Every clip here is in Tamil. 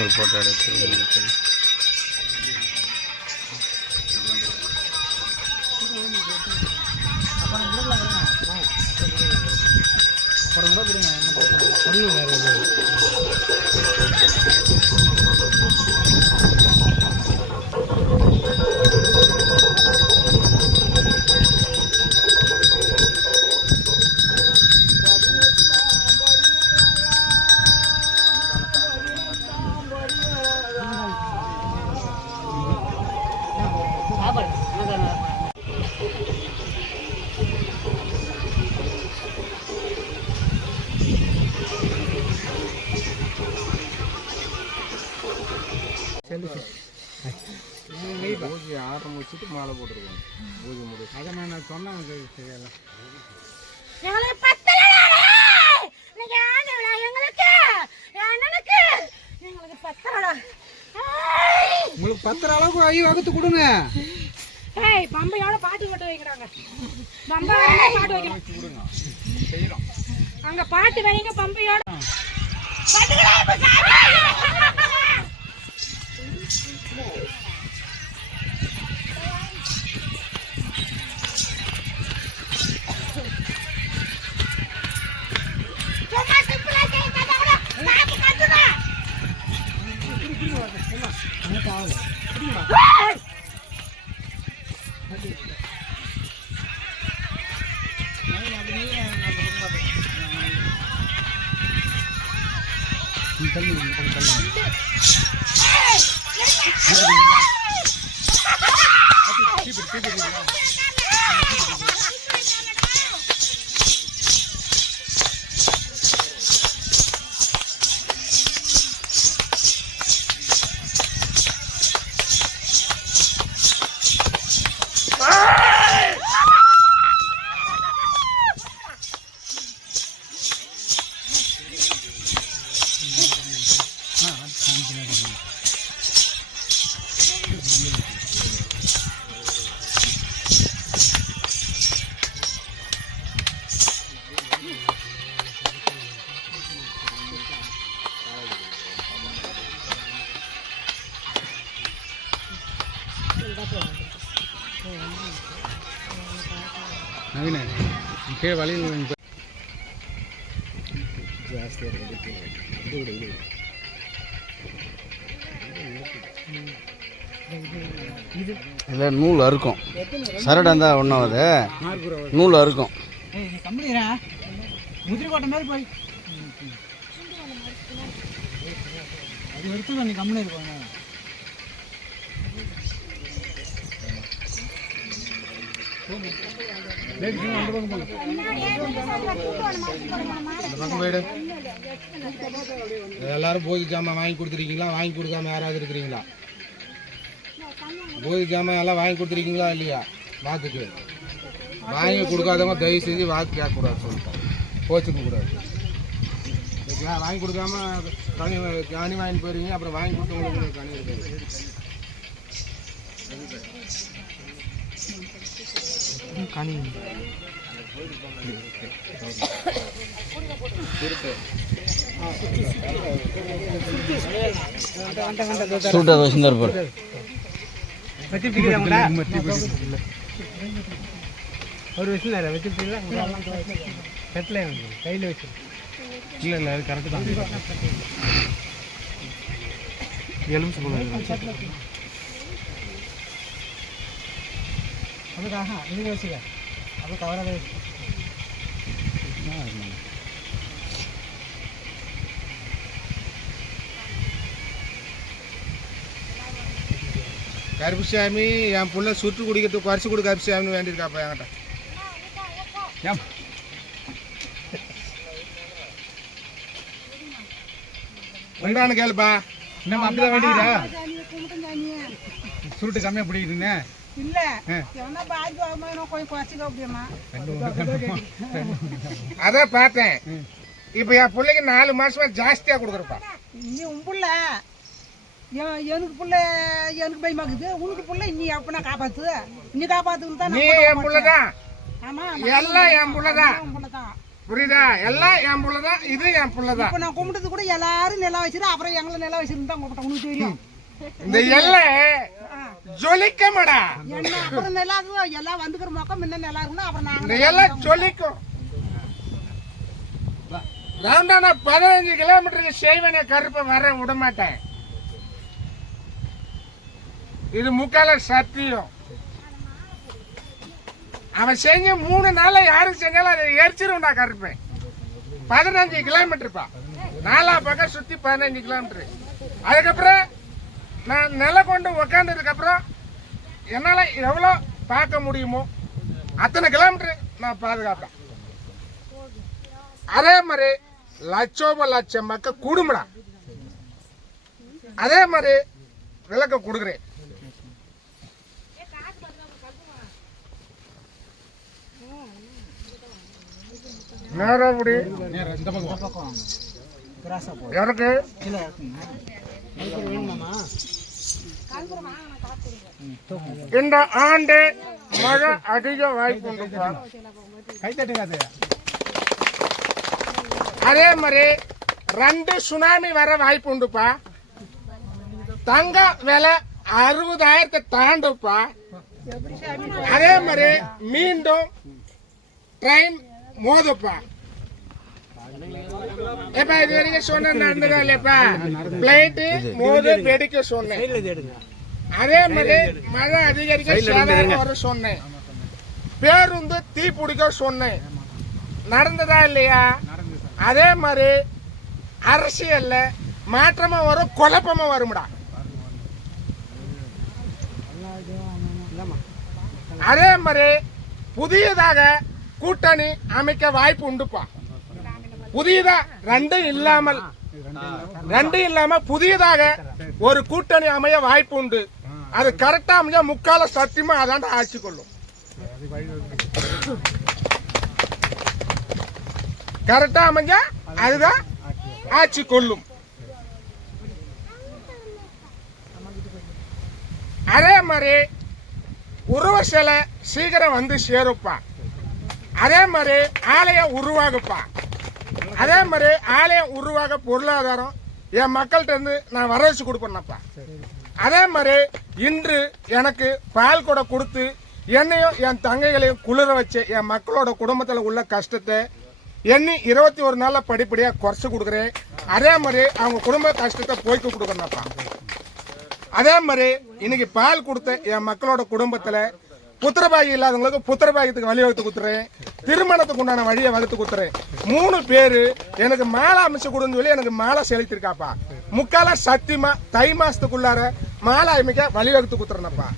ஒரு போட்டோ எடுத்து அப்புறம் கூட கொடுங்க. பூஜை ஆரம்பிச்சுட்டு மாலை போட்டுருக்கோம். பூஜை முடிச்சு அதை நான் சொன்னேன். சரியா உங்களுக்கு 10 அளவுக்கு ஐ வகுத்து கொடுங்க. பம்பையோட பாட்டு போட்டு வைக்கிறாங்க. பாட்டு வைக்கிறோம் அங்க பாட்டு வைங்க. பம்பையோட வழி இல்லை நூல் அறுக்கும். சரடா இருந்தால் ஒன்றாவது நூல் அறுக்கும். முதிரிக்கோட்டை மாதிரி போய் அது எடுத்து நீ கம்முன்னு இருப்பாங்க. எல்லாரும் போகி ஜாமான் வாங்கி கொடுத்துருக்கீங்களா? வாங்கி கொடுக்காம யாராவது இருக்கிறீங்களா? போகி ஜாமான் எல்லாம் வாங்கி கொடுத்துருக்கீங்களா இல்லையா? வாக்குக்கு வாங்கி கொடுக்காதவங்க தயவு செஞ்சு வாக்கு கேட்கக்கூடாது சொல்லிட்டோம். கோச்சுக்க கூடாது. வாங்கி கொடுக்காம கனி வாங்கிட்டு போயிருவீங்க. அப்புறம் வாங்கி கொடுத்தவங்களுக்கு கனி இருக்காது. ஒரு விஷயம் வச்சுட்டீங்களா? கட்டில கையில் வச்சு இல்லை இல்லை அது கரெக்டு தான். எலுமிச்சு போடுறது அதுக்காக நீங்கள் வச்சுக்க. அது கவராக கருப்புசாமி என் புள்ள சுட்டு குடிக்கிறதுக்கு குறைச்சி கொடு கருப்புசாமின்னு வேண்டியிருக்காப்பா என்கிட்ட. உண்டானு கேளுப்பா. நம்ம அப்படிதான் வேண்டிக்கிறா சுருட்டு கம்மியாக பிடிக்குதுண்ணே இல்ல எவனா பாக்கி வாங்கணும் கொஞ்சம் குறைச்சிக்க அப்படியம்மா அதான் பார்த்தேன். இப்ப என் பிள்ளைக்கு 4 மாசமா ஜாஸ்தியா கொடுக்குறப்பா. நீ உன் புள்ள எனக்கு புள்ள எனக்கு பயமாக்குது உனக்கு புள்ள நீ எப்பனா காப்பாத்து நீ காப்பாத்துன்னு தான் நீ என் புள்ளதான். ஆமா எல்லாம் என் புள்ளதான். புள்ளதான் புரியுதா? எல்லாம் என் புள்ளதான். இது என் புள்ளதான். இப்ப நான் கும்பிட்டது கூட எல்லாரும் நிலம் வச்சிரு அப்புறம் எங்களை நிலம் வச்சிருந்து தான் கும்பிட்டேன் உனக்கு தெரியும். இந்த எல்லை ஜொலிக்க மாடா. என்ன அப்புறம் நிலம் எல்லாம் வந்துக்கிற மொக்கம் முன்ன நிலம் இருக்குன்னா அப்புறம் இந்த நாங்க எல்லை ஜொலிக்கும். ரவுண்டான 15 கிலோமீட்டருக்கு செய்வனே கருப்பை வர விட மாட்டேன். இது முக்கால சத்தியம். அவன் செஞ்ச 3 நாள்ல யாரும் செஞ்சாலும் அதை எரிச்சிருந்தா கருப்பேன். 15 கிலோமீட்டருப்பா. 4 பக்கம் சுத்தி 15 கிலோமீட்டரு. அதுக்கப்புறம் நான் நில கொண்டு உக்காந்ததுக்கு அப்புறம் என்னால எவ்வளோ பார்க்க முடியுமோ அத்தனை கிலோமீட்டரு நான் பாதுகாப்பேன். அதே மாதிரி லட்சம் மக்கள் குடும்படா. அதே மாதிரி விளக்க கொடுக்குறேன். நேரப்படி எனக்கு இந்த ஆண்டு மழை அதிக வாய்ப்பு. அதே மாதிரி 2 சுனாமி வர வாய்ப்பு உண்டுப்பா. தங்க விலை 60,000 தாண்டுப்பா. அதே மாதிரி மீண்டும் ட்ரெயின் மோதுப்பா. எப்ப இது வரைக்கும் சொன்ன நடந்ததா இல்லப்பா? பிளைட் மோது வெடிக்க சொன்னேன். அதே மாதிரி மழை அதிகரிக்க சேதாரம் வர சொன்னேன். பேருந்து தீ பிடிக்க சொன்னேன். நடந்ததா இல்லையா? அதே மாதிரி அரசியல்ல மாற்றமா வரும், குழப்பமா வரும்டா. அதே மாதிரி புதியதாக கூட்டணி அமைக்க வாய்ப்பு உண்டுப்பா. புதியதா 2 இல்லாம புதியதாக ஒரு கூட்டணி அமைய வாய்ப்பு உண்டு. அது கரெக்டா அமைஞ்சா முக்கால சத்தியமா அதாண்ட ஆட்சி கொள்ளும். கரெக்டா அமைஞ்சா அதுதான் ஆட்சி கொள்ளும். அதே மாதிரி உருவ சிலை சீக்கிரம் வந்து சேருப்பா. அதே மாதிரி ஆலயம் உருவாகுப்பா. அதே மாதிரி ஆலயம் உருவாக பொருளாதாரம் என் மக்கள்கிட்ட இருந்து நான் வர வச்சு கொடுப்பேன்ப்பா. அதே மாதிரி இன்று எனக்கு பால் கூட கொடுத்து என்னையும் என் தங்கைகளையும் குளிர வச்சு என் மக்களோட குடும்பத்தில் உள்ள கஷ்டத்தை எண்ணி 21 நாள்ல படிப்படியாக குறைச்சு கொடுக்குறேன். அதே மாதிரி அவங்க குடும்ப கஷ்டத்தை போய்க்கு கொடுக்கணும்ப்பா. அதே மாதிரி இன்னைக்கு பால் கொடுத்த என் மக்களோட குடும்பத்தில் புத்திரபாகி இல்லாதவங்களுக்கு புத்திரபாகியத்துக்கு வழிவகுத்து கொடுத்துறேன். திருமணத்துக்கு உண்டான வழியை வகுத்து கொடுத்துறேன். 3 பேரு எனக்கு மாலை அமைச்சு கொடுன்னு சொல்லி எனக்கு மாலை செலுத்திருக்காப்பா. முக்கால சத்தியமா தை மாசத்துக்குள்ளார மாலை அமைக்க வழிவகுத்து கொடுத்துறேனப்பா.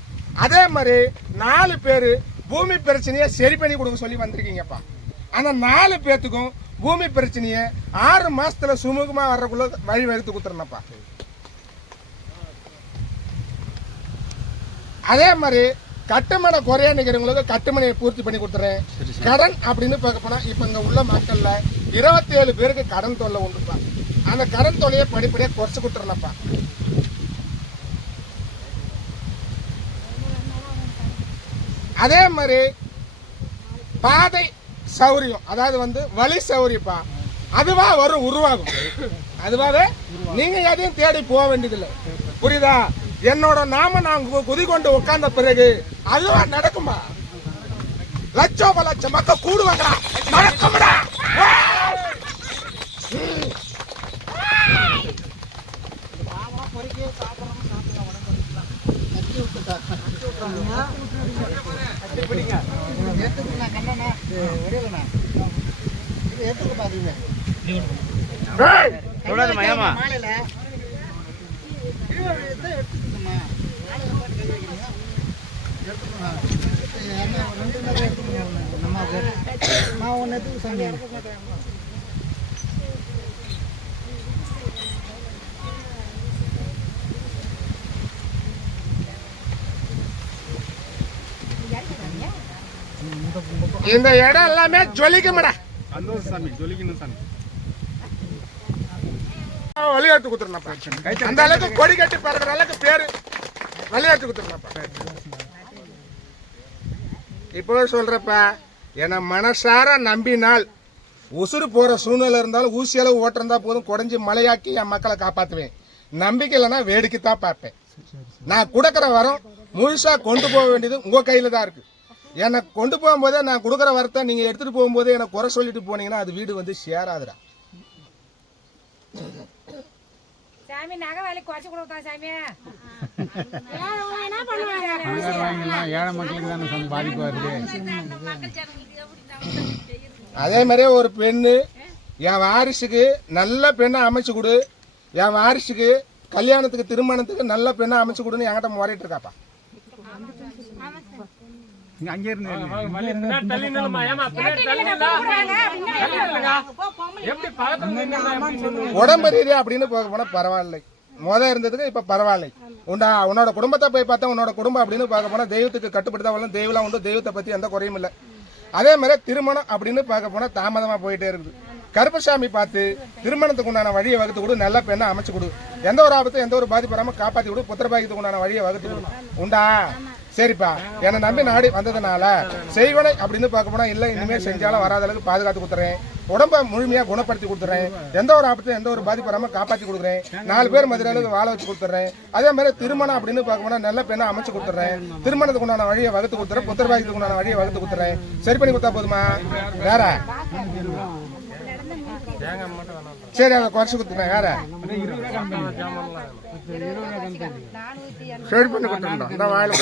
அதே மாதிரி 4 பேரு பூமி பிரச்சனையை சரி பண்ணி கொடுக்க சொல்லி வந்திருக்கீங்கப்பா. அந்த 4 பேத்துக்கும் பூமி பிரச்சனையை 6 மாசத்துல சுமூகமா வர்றதுக்குள்ள வழி வகுத்து கொடுத்துறேனப்பா. அதே மாதிரி கட்டுமனை குறையா நிற்கிறவங்களுக்கு கட்டுமனையை பூர்த்தி பண்ணி கொடுத்துறேன். கடன் அப்படின்னு பார்க்க போனா இப்ப இங்க உள்ள மக்கள்ல 27 பேருக்கு கடன் தொல்லை உண்டுப்பா. அந்த கடன் தொல்லையை படிப்படியாக குறைச்சு கொடுத்துறேன்ப்பா. அதே மாதிரி பாதை சௌரியம், அதாவது வழி சௌரியப்பா, அதுவா வரும், உருவாகும். அதுவாவே நீங்க எதையும் தேடி போக வேண்டியதில்லை. புரியுதா? என்னோட நாம நான் குதி கொண்டு உட்கார்ந்த பிறகு அதுவா நடக்குமா? லட்சம் மக்கள் கூடுவாங்க. நடக்கும்டா. இந்த இடம் எல்லாமே ஜொலிக்கும்டா. சந்தோஷம் சாமி, ஜொலிக்கணும் சாமி. வழிகாட்டு குத்துறப்பா. அந்த அளவுக்கு கொடி கட்டி பறக்கிற அளவுக்கு பேரு வழிகாட்டு குத்துறப்பா. இப்போ சொல்றப்பா, என மனசார நம்பினால் உசுறு போற சூழ்நிலை இருந்தாலும் ஊசி அளவு ஓட்டிருந்தா போதும், குறைஞ்சி மலையாக்கி என் மக்களை காப்பாத்துவேன். நம்பிக்கை இல்லைன்னா வேடிக்கை தான் பார்ப்பேன். நான் கொடுக்குற வரம் முழுசா கொண்டு போக வேண்டியது உங்க கையில தான் இருக்கு. எனக்கு கொண்டு போகும்போதே நான் கொடுக்குற வரத்தை நீங்க எடுத்துட்டு போகும்போதே எனக்கு குறை சொல்லிட்டு போனீங்கன்னா அது வீடு வந்து சேராதுடா. சாமி நகை வேலைக்கு குறைச்சி கொடுத்தா சாமி. ஏழை மக்களுக்கு தானே சாமி பாதிப்பு வருது. அதே மாதிரியே ஒரு பெண்ணு என் வாரிசுக்கு நல்ல பெண்ணை அமைச்சு கொடு, என் வாரிசுக்கு கல்யாணத்துக்கு திருமணத்துக்கு நல்ல பெண்ணை அமைச்சு கொடுன்னு என்கிட்ட முறையிட்டு இருக்காப்பா. அங்கே இருந்து உடம்பு ரீதியா அப்படின்னு போக போனா பரவாயில்லை, இருந்ததுக்கு இப்ப பரவாயில்லை. உன்னோட குடும்பத்தை போய் பார்த்தா உன்னோட குடும்பம் அப்படின்னு பார்க்க போனா தெய்வத்துக்கு கட்டுப்பட்டு தான் வரலாம். தெய்வம் உண்டு, தெய்வத்தை பத்தி எந்த குறையும் இல்லை. அதே மாதிரி திருமணம் அப்படின்னு பார்க்க போனா தாமதமா போயிட்டே இருக்குது. கருப்பசாமி பார்த்து திருமணத்துக்கு உண்டான வழியை வகுத்து கொடு, நல்ல பெண்ணை அமைச்சு கொடு, எந்த ஒரு ஆபத்தும் எந்த ஒரு பாதிப்பு வராம காப்பாத்தி கொடு, புத்திரபாகியத்துக்கு உண்டான வழியை வகுத்து கொடு. உண்டா? சரிப்பா, என்னை நம்பி நாடி வந்ததுனால செய்வனை அப்படின்னு பார்க்க போனா இல்லை, இனிமேல் செஞ்சாலும் வராத அளவுக்கு பாதுகாத்து கொடுத்துறேன். உடம்பை முழுமையா குணப்படுத்தி கொடுத்துறேன். எந்த ஒரு ஆபத்தும் எந்த ஒரு பாதிப்பு வராம காப்பாற்றி கொடுக்குறேன். 4 பேர் மதுரை அளவுக்கு வாழ வச்சு கொடுத்துறேன். அதே மாதிரி திருமணம் அப்படின்னு பார்க்க போனா நல்ல பெண்ணை அமைச்சு கொடுத்துறேன். திருமணத்துக்கு உண்டான வழியை வகுத்து கொடுத்துறேன். புத்திரபாகியத்துக்கு உண்டான வழியை வகுத்து கொடுத்துறேன். சரி பண்ணி கொடுத்தா போதுமா? வேற சரி, அதை குறைச்சு கொடுத்துறேன். வேற சரி பண்ணி கொடுத்துருந்தோம். இந்த வாயில